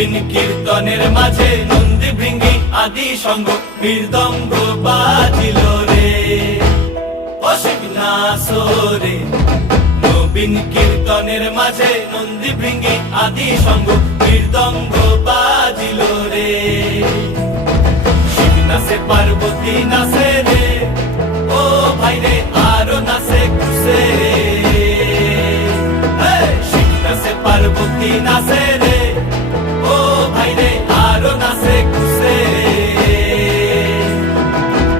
নবীন কীর্তনের মাঝে নন্দী ভৃঙ্গি আদি সঙ্গ মৃদঙ্গ বাজিল রে, অসিক নাসরে। নবীন কীর্তনের মাঝে নন্দী ভৃঙ্গি আদি সঙ্গ মৃদঙ্গ বাজিল রে। শিব নাচে পার্বতী নাচে